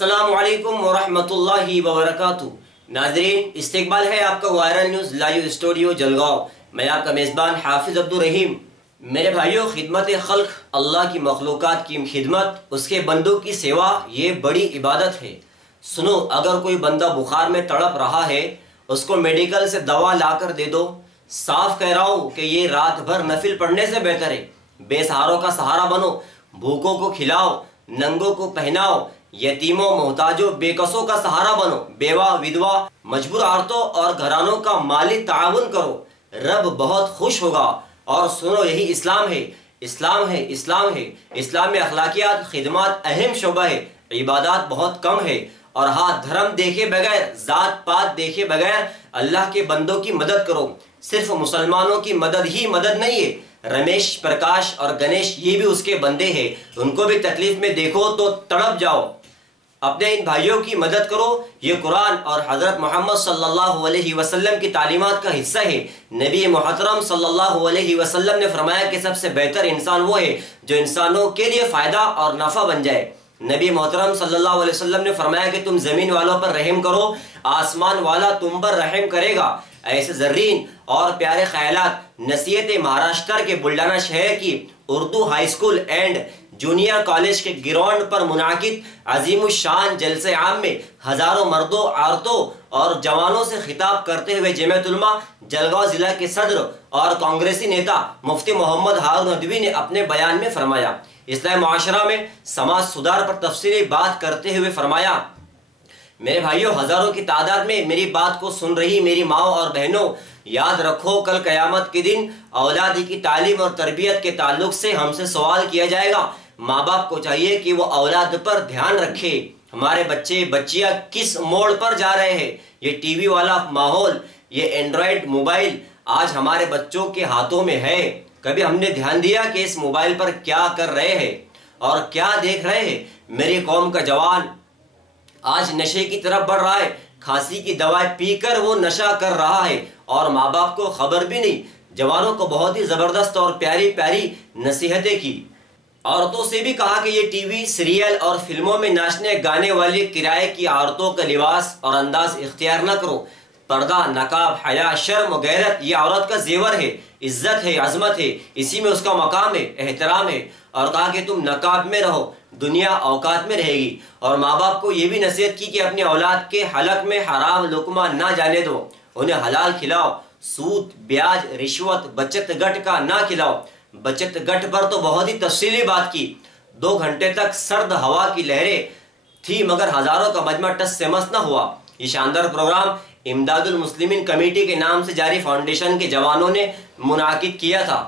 अस्सलामु अलैकुम वरहमतुल्लाहि वबरकातुहू। नाज़रीन, इस्तेक़बाल है आपका viral news live studio Jalgaon. मैं आपका मेज़बान हाफिज़ अब्दुल रहीम। मेरे भाइयों, खिदमत खल्क़, अल्लाह की मखलूक़ात की खिदमत, उसके बंदों की सेवा, ये बड़ी इबादत है। सुनो, अगर कोई बंदा बुखार में तड़प रहा है, उसको मेडिकल से दवा ला कर दे दो। साफ कह रहा हूँ कि ये रात भर नफिल पढ़ने से बेहतर है। बेसहारों का सहारा बनो, भूखों को खिलाओ, नंगों को पहनाओ, यतीमों, मोहताजों, बेकसों का सहारा बनो। बेवा, विधवा, मजबूर औरतों और घरानों का माली ताउन करो। रब बहुत खुश होगा। और सुनो, यही इस्लाम है। इस्लाम है, इस्लाम है। इस्लाम में अखलाकियात, खिदमत अहम शोबा है। इबादत बहुत कम है। और हाँ, धर्म देखे बगैर, जात पात देखे बगैर अल्लाह के बंदों की मदद करो। सिर्फ मुसलमानों की मदद ही मदद नहीं है। रमेश, प्रकाश और गणेश, ये भी उसके बंदे हैं। उनको भी तकलीफ में देखो तो तड़प जाओ। अपने इन भाइयों की मदद करो। ये कुरान और हजरत मोहम्मद सल्लल्लाहु अलैहि वसल्लम की तालीमात का हिस्सा है। नबी मोहतरम सल्लल्लाहु अलैहि वसल्लम ने फरमाया कि सबसे बेहतर इंसान वो है जो इंसानों के लिए फ़ायदा और नफ़ा बन जाए। नबी मोहतरम सल्लल्लाहु अलैहि वसल्लम ने फरमाया कि तुम ज़मीन वालों पर रहम करो, आसमान वाला तुम पर रहम करेगा। ऐसे ज़र्रीन और प्यारे ख्यालात नसीहत महाराष्ट्र के बुल्डाना शहर की Urdu high school and junior college के ग्राउंड पर मुनाकिद अजीमुशान जलसे आम में हजारों मर्दों, औरतों और जवानों से खिताब करते हुए जमीयत उलमा जलगांव जिला के सदर और कांग्रेसी नेता मुफ्ती मोहम्मद हारून नदवी ने अपने बयान में फरमाया, इस्लामी माशरा में समाज सुधार पर तफसीली बात करते हुए फरमाया, मेरे भाइयों, हजारों की तादाद में मेरी बात को सुन रही मेरी माओ और बहनों, याद रखो कल कयामत के दिन औलाद की तालीम और तरबियत के ताल्लुक से हमसे सवाल किया जाएगा। माँ बाप को चाहिए कि वो औलाद पर ध्यान रखे। हमारे बच्चे बच्चियां किस मोड़ पर जा रहे हैं। ये टीवी वाला माहौल, ये एंड्रॉयड मोबाइल आज हमारे बच्चों के हाथों में है। कभी हमने ध्यान दिया कि इस मोबाइल पर क्या कर रहे हैं और क्या देख रहे हैं। मेरी कौम का जवान आज नशे की तरफ बढ़ रहा है। खांसी की दवाई पीकर वो नशा कर रहा है और माँ बाप को खबर भी नहीं। जवानों को बहुत ही जबरदस्त और प्यारी प्यारी नसीहतें की। औरतों से भी कहा कि ये टीवी, सीरियल और फिल्मों में नाचने गाने वाली किराए की औरतों का लिबास और अंदाज इख्तियार न करो। पर्दा, नकाब, हया, शर्म, गैरत ये औरत का जेवर है, इज्जत है, अजमत है, इसी में उसका मकाम है, एहतराम है। और कहा कि तुम नकाब में रहो, दुनिया औकात में रहेगी। और माँ बाप को ये भी नसीहत की कि अपनी औलाद के हलक में हराम लुकमा ना जाने दो, उन्हें हलाल खिलाओ। सूद, ब्याज, रिश्वत, बचत गट का ना खिलाओ। बचत गट पर तो बहुत ही तफसीली बात की। 2 घंटे तक सर्द हवा की लहरें थी मगर हजारों का मजमा टस से मस न हुआ। ये शानदार प्रोग्राम इमदादुल मुस्लिमीन कमेटी के नाम से जारी फाउंडेशन के जवानों ने मुनाकिद किया था।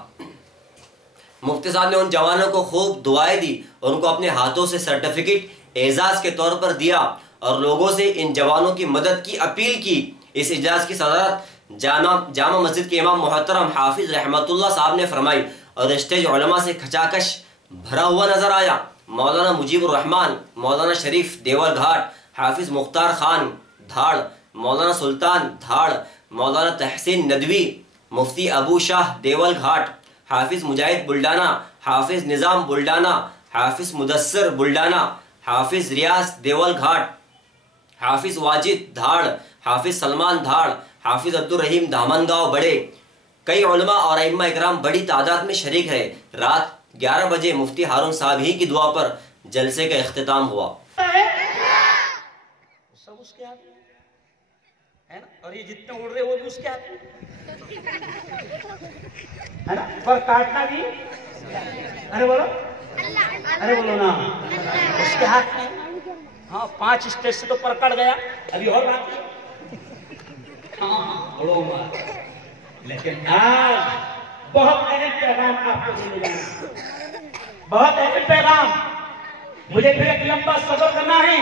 मुफ्ती साहब ने उन जवानों को खूब दुआएं दी, उनको अपने हाथों से सर्टिफिकेट एजाज के तौर पर दिया और लोगों से इन जवानों की मदद की अपील की। इस इजलास की सदारत जामा मस्जिद के इमाम मोहतरम हाफिज रहमतुल्लाह साहब ने फरमाई और स्टेज उलमा से खचाखच भरा हुआ नजर आया। मौलाना मुजीबुर रहमान, मौलाना शरीफ देवल घाट, हाफिज मुख्तार खान धाड़, मौलाना सुल्तान धाड़, मौलाना तहसीन नदवी, मुफ्ती अबू शाह देवल घाट, हाफिज मुजाहिद बुल्डाना, हाफिज निज़ाम बुल्डाना, हाफिज मुदस्सर बुल्डाना, हाफिज रियाज देवल घाट, हाफिज वाजिद धाड़, हाफिज सलमान धाड़, हाफिज अब्दुल रहीम दामनगांव बड़े। कई उलमा और अइम्मा इकराम बड़ी तादाद में शरीक है। रात 11 बजे मुफ्ती हारून साहब ही की दुआ पर जलसे का इख्तिताम हुआ। सब उसके हाथ में है ना, और ये जितने उड़ रहे वो भी उसके हाथ में है ना। पर काटना भी, अरे बोलो, अरे बोलो ना, उसके हाथ में। हाँ, 5 स्टेज से तो पर कट गया, अभी और बाकी। हाँ, लेकिन आज बहुत अहम पैगाम आपको देने जाना, बहुत अहम पैगाम। मुझे फिर एक लंबा सफर करना है,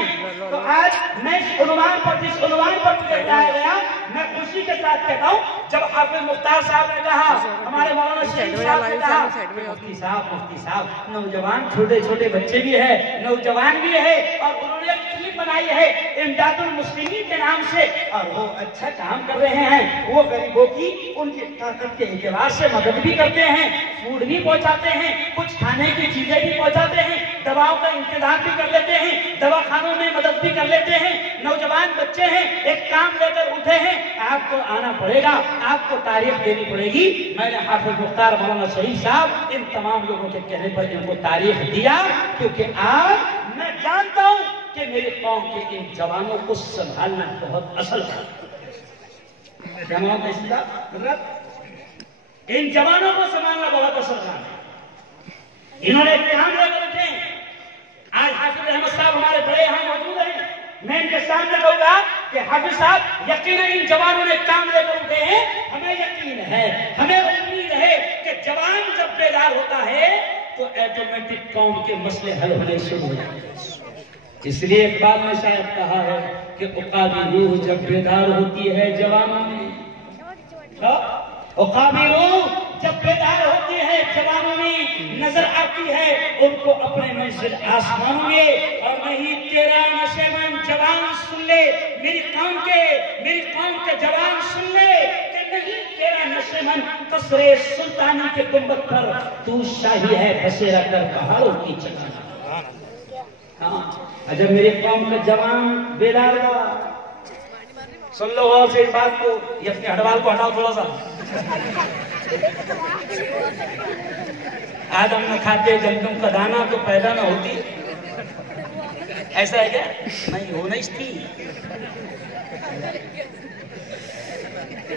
तो आज मैं इस उन्वान पर, जिस उन्वान पर मुझे बुलाया गया, मैं खुशी के साथ कहता हूँ, जब हाफिज मुख्तार साहब ने कहा, हमारे मौलाना शहीद साहब ने कहा, मुफ्ती साहब नौजवान छोटे छोटे बच्चे भी है, नौजवान भी है, और उन्होंने फिल्म बनाई है इमदादुल मुस्लिमीन के नाम से, और वो अच्छा काम कर रहे हैं। वो गरीबों की उनकी ताकत के एतबार से मदद भी करते हैं, फूड भी पहुंचाते हैं, कुछ खाने की चीजें भी पहुंचाते हैं, दवाओं का इंतजाम भी कर लेते हैं, दवाखानों में मदद भी कर लेते हैं। नौजवान बच्चे हैं, एक काम लेकर उठे हैं, आपको आना पड़ेगा, आपको तारीख देनी पड़ेगी। मैंने हाफिज मुख्तार मौलाना शहीद साहब इन तमाम लोगों के कहने पर इनको तारीख दिया, क्योंकि आज मैं जानता हूं कि मेरी कौम के इन जवानों को संभालना बहुत असल है। इन जवानों को संभालना बहुत असल है। इन्होंने काम लेकर उठे। आज हाफिज अहमद साहब हमारे बड़े यहाँ मौजूद हैं। मैं इनके सामने कहूंगा कि हाफिज साहब यकीनन इन जवानों ने काम लेकर उठे हैं। हमें यकीन है, हमें उम्मीद है कि जवान जब बेदार होता है तो ऑटोमेटिक कौम के मसले हल होने शुरू हो जाते हैं। इसलिए इकबाल ने शायद कहा है कि उकाबी रूह जब बेदार होती है जवानों में, उकाबी रूह जब बेदार होती है जवानों में, नजर आती है उनको अपने मंजिल आसमानों में। और नहीं तेरा नशेमंद जवान सुन ले, मेरी कौम के जवान सुन ले कि नहीं तेरा नशेमंद कसरे सुल्तानी के गुंबद पर तू शाही है बसेरा कर पहाड़ों की चट्टान। हाँ, जब मेरी कौम का जवान बेदार हुआ, सुन लो और से इस बात को, ये अपने हड़वाल को हटाओ थोड़ा सा। आज हम खाते गंदम का दाना तो पैदा ना होती, ऐसा है क्या? नहीं हो नहीं थी।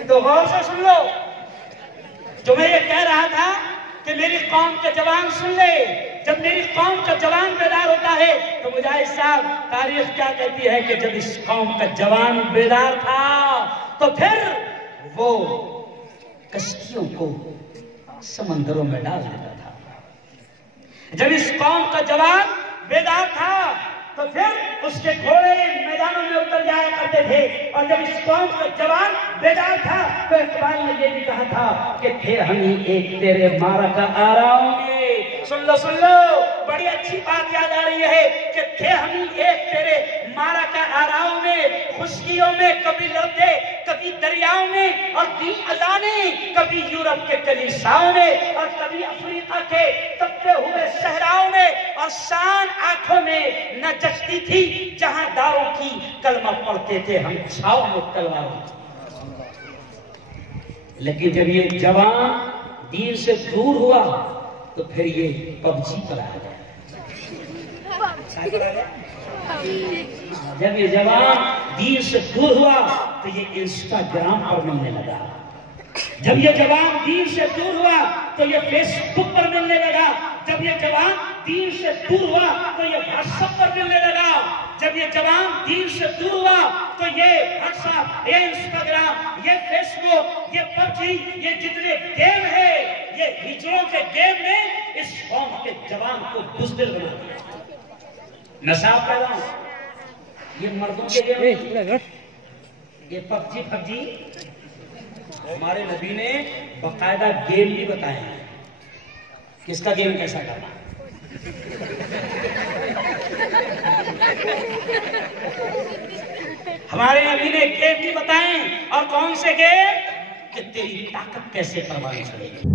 तो गौर से सुन लो, जो मैं ये कह रहा था कि मेरी कौम के जवान सुन ले। जब मेरी कौम का जवान बेदार होता है तो मुजाहिद साहब तारीख क्या कहती है कि जब इस कौम का जवान बेदार था तो फिर वो कश्तियों को समंदरों में डाल देता था। जब इस कौम का जवान बेदार था तो फिर उसके घोड़े मैदानों में उतर जाया करते थे। और जब इस कौम का जवान बेदार था तो इकबाल ने ये भी कहा था कि फिर हम ही एक तेरे मारका आराओगे। सुन लो, बड़ी अच्छी बात याद आ रही है कि थे हम ही एक तेरे मारका आराओं में, खुशियों में कभी लड़ते, कभी दरियाओं में, और दी अल्लाह ने कभी यूरोप के कलीसियाओं में, और कभी अफ्रीका के तपते हुए सहराओं में, और शान आंखों में न जचती थी जहां दारों की कलमा पढ़ते थे हम छाव में तलवारों। लेकिन जब ये जवान दीन से दूर हुआ तो फिर ये पबजी पर आ गया। जब ये जवान दीन से दूर हुआ तो ये इंस्टाग्राम पर मिलने लगा। जब ये जवान दीन से दूर हुआ तो ये फेसबुक पर मिलने लगा। जब ये जवान दीन से दूर हुआ तो ये व्हाट्सएप पर मिलने लगा। जब ये जवान दीन से दूर हुआ तो ये व्हाट्सएप, ये इंस्टाग्राम, ये फेसबुक, ये पबजी, ये जितने गेम है, ये हिजड़ों के गेम ने इस कौम के जवान को बुज़दिल बना दिया। नशा पैदा, ये मर्दों के गेम, ये पबजी हमारे नबी ने बाकायदा गेम भी बताए हैं, किसका गेम कैसा करना। हमारे नबी ने गेम भी बताए, और कौन से गेम कि तेरी ताकत कैसे परवान चलेगी।